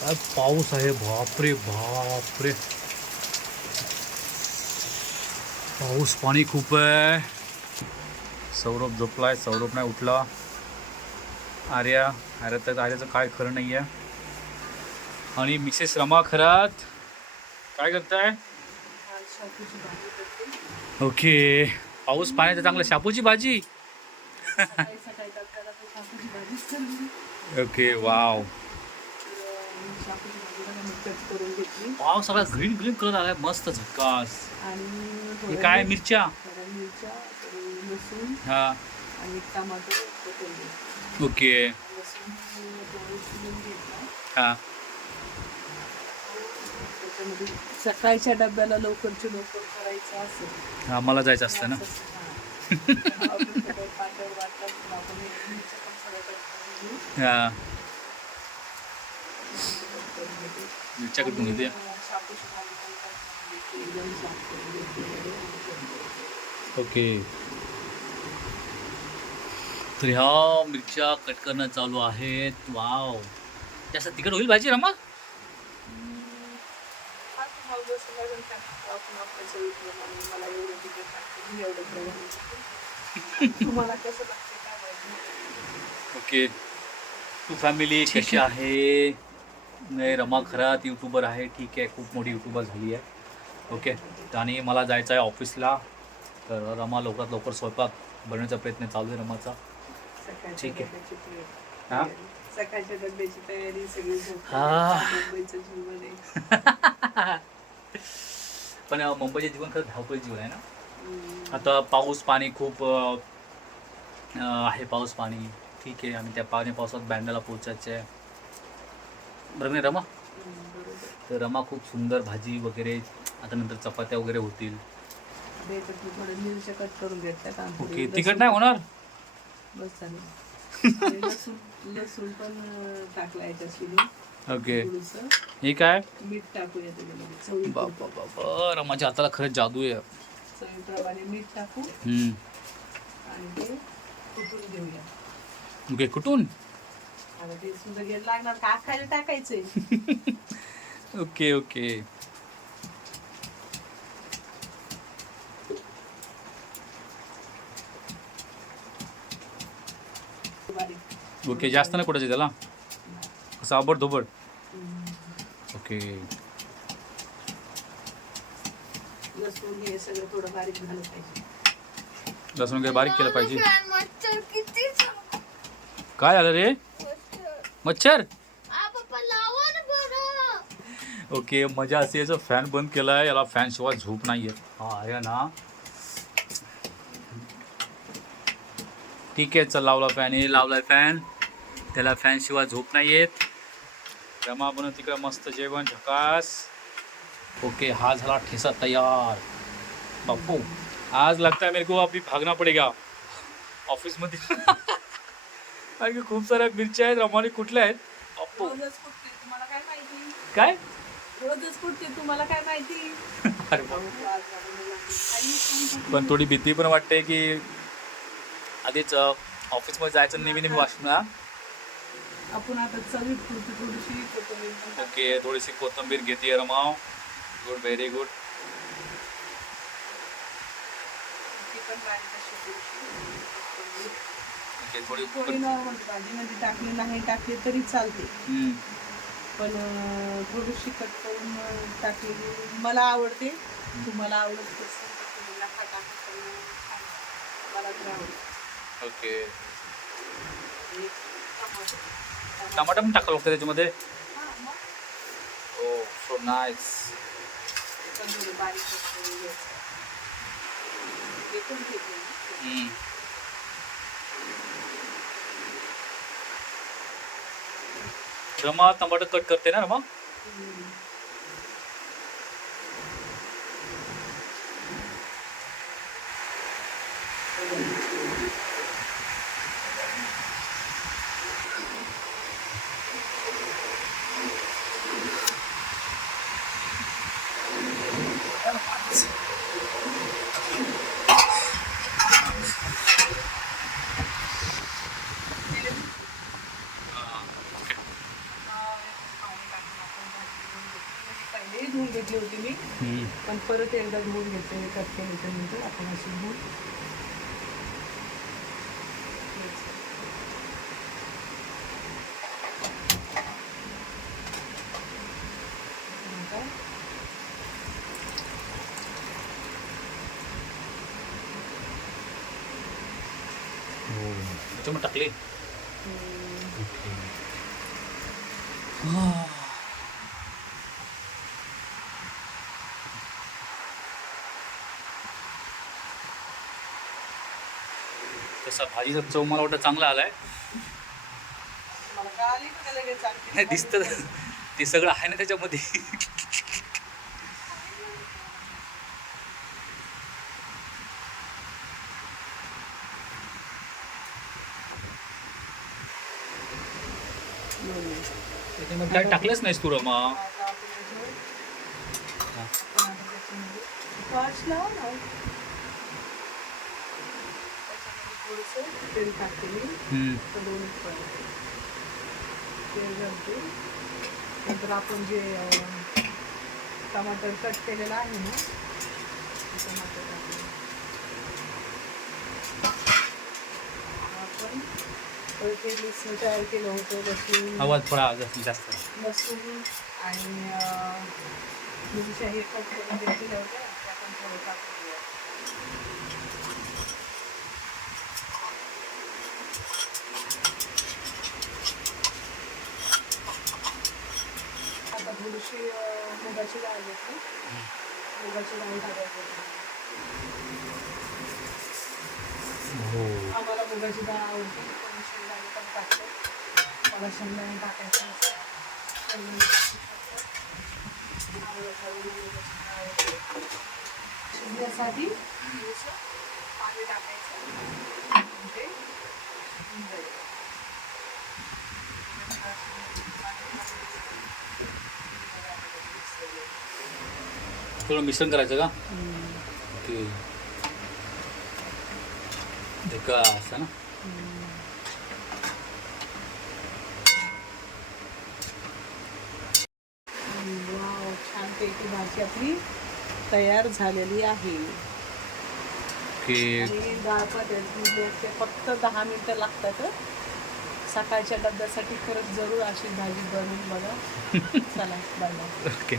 काय पाऊस आहे, बापरे बापरे. पाऊस पाणी खूप आहे. सौरभ झोपलाय, सौरभ नाही उठला. आर्याचं काय खरं नाही आहे. आणि मिसेस रमा खरात काय करताय? ओके, पाऊस पाण्याचं चांगलं. शापूची भाजी. ओके, वाव वाव, सगळा ग्रीन ग्रीन कलर आलाय, मस्त झकास. हे काय मिरच्या? हा, ओके. हा, सकाळच्या डब्याला लवकर करायचं असेल. हा, मला जायचं असतं ना. हा, मिरच्या कटून घेते. ओके, तर ह्या मिरच्या कट करणं चालू आहेत. वाव, जास्त तिखट होईल भाजी रमा? ओके, तू फॅमिली कशी आहे? नाही, रमा खरात यूट्यूबर आहे, ठीक आहे, खूप मोठी यूट्यूबर झाली आहे. ओके, आणि मला जायचं आहे ऑफिसला. तर रमा लवकरात लवकर स्वयंपाक बनवण्याचा प्रयत्न चालू आहे रमाचा. ठीक आहे. हां, सकाळच्या डब्याची तयारी सगळी. पण मुंबईचे जीवन खरं धावपळी जीवन आहे ना. आता पाऊस पाणी खूप आहे. पाऊस पाणी ठीक आहे. आम्ही त्या पावसात बँडाला पोचायचं आहे, बरोबर नाही रमा? तर रमा खूप सुंदर भाजी वगैरे, आता नंतर चपात्या वगैरे होतील. ओके, तिखट नाही होणार? बस चालेल. लसूण पण टाकला याच्यात. ओके, हे काय? मीठ टाकूया त्याच्यामध्ये. बाबा बाबा, रमाच्या हाताला खरंच जादू आहे. चवीप्रमाणे मीठ टाकू आणि ते कुटून घेऊया. ओके, कुठून? आता ते सुद्धा घ्यायला लागणार का, खायला टाकायचंय. ओके ओके, ओके, जास्त नाही कुठायचं त्याला, असं आबड धोबड. ओके, लसूण हे सगळं थोडं बारीक झालं पाहिजे. लसूण काय बारीक केलं पाहिजे? काय झालं रे? मच्छर? ओके, मजा अशी याचा फॅन बंद केलाय, याला फॅन शिवाय झोप नाही येत. हा आहे ना, ठीक आहे, चल लावला फॅन. हे लावलाय फॅन, त्याला फॅन शिवाय झोप नाही येत. रमा बनव तिकडे मस्त जेवण, झकास. ओके, हा झाला ठेसा तयार. बापू, आज लगता है मेरे को अभी भागना पडेगा ऑफिस मध्ये. कारण की खूप साऱ्या मिरच्या आहेत. रमाने कुठल्या आहेत? बापू, तुम्हाला काय माहिती? काय रोजच कुठते, तुम्हाला काय माहिती? अरे पण थोडी भीती पण वाटते की आधीच ऑफिसमध्ये जायचं नेहमी नेहमी वाचणार. आपण आता चवीत थोडीशी कोथिंबीर. ओके, थोडीशी कोथिंबीर घेते रमाव. Good, very good. ओके, थोडी नॉर्मल भाजीमध्ये टाकली नाही टाकली तरी चालते, पण थोडीशी कट करून टाकलेली मला आवडते. तुम्हाला आवडत असेल तर तुम्ही नका टाकू, मला तर आवडते. ओके, टमाटर पण टाकावं लागतं त्याच्यामध्ये. ओ, सो नाईस. रमा टमाटर कट करते ना रमा? धुवून घेतली होती मी, पण परत एकदा धुवून घेतले. कट केल्याच्या नंतर आपण अशी धुवून त्याच्यामध्ये टाकले. तसा भाजीचा चव मला वाटतं चांगला आलाय. मला कळाली का लगेच आणखी? नाही दिसतं ते सगळं आहे ना त्याच्यामध्ये. त्याच्यामध्ये काय टाकलंच नाहीस तू रमा. आता आपण याच्यावर काच लावा ना. त्याच्यामध्ये थोडंसं तेल टाकते मी. दोन तेल घालते. नंतर आपण जे टमाटर कट केलेलं आहे ना, टमाटर टाकले. आपण ते मिक्सर तयार केलं होतं. लसूण, आवाज थोडा जास्त. लसूण आणि मिरच्या हे कट करून घेतलेल्या होत्या, ते आपण थोडं टाकूया. आता थोडीशी मुगाची डाळ घेतली. मुगाची डाळ टाकायची. आम्हाला मुगाची डाळ आवडते, पण शेंगदाणे पण टाकते. मला शेंगदाणे टाकायचं नसतं. शिजण्यासाठी थोडंसं पाणी टाकायचं. म्हणजे शिजून जाईल. थोडं मिश्रण करायचं का? ओके. ते का असं ना. वाव, छानपैकी भाजी आपली तयार झालेली आहे. आणि डाळ पण ते फक्त 10 मिनिटं लागतात. सकाळच्या डब्यासाठी खरंच जरूर अशी भाजी बनवून बघा. चला बाय बाय. ओके.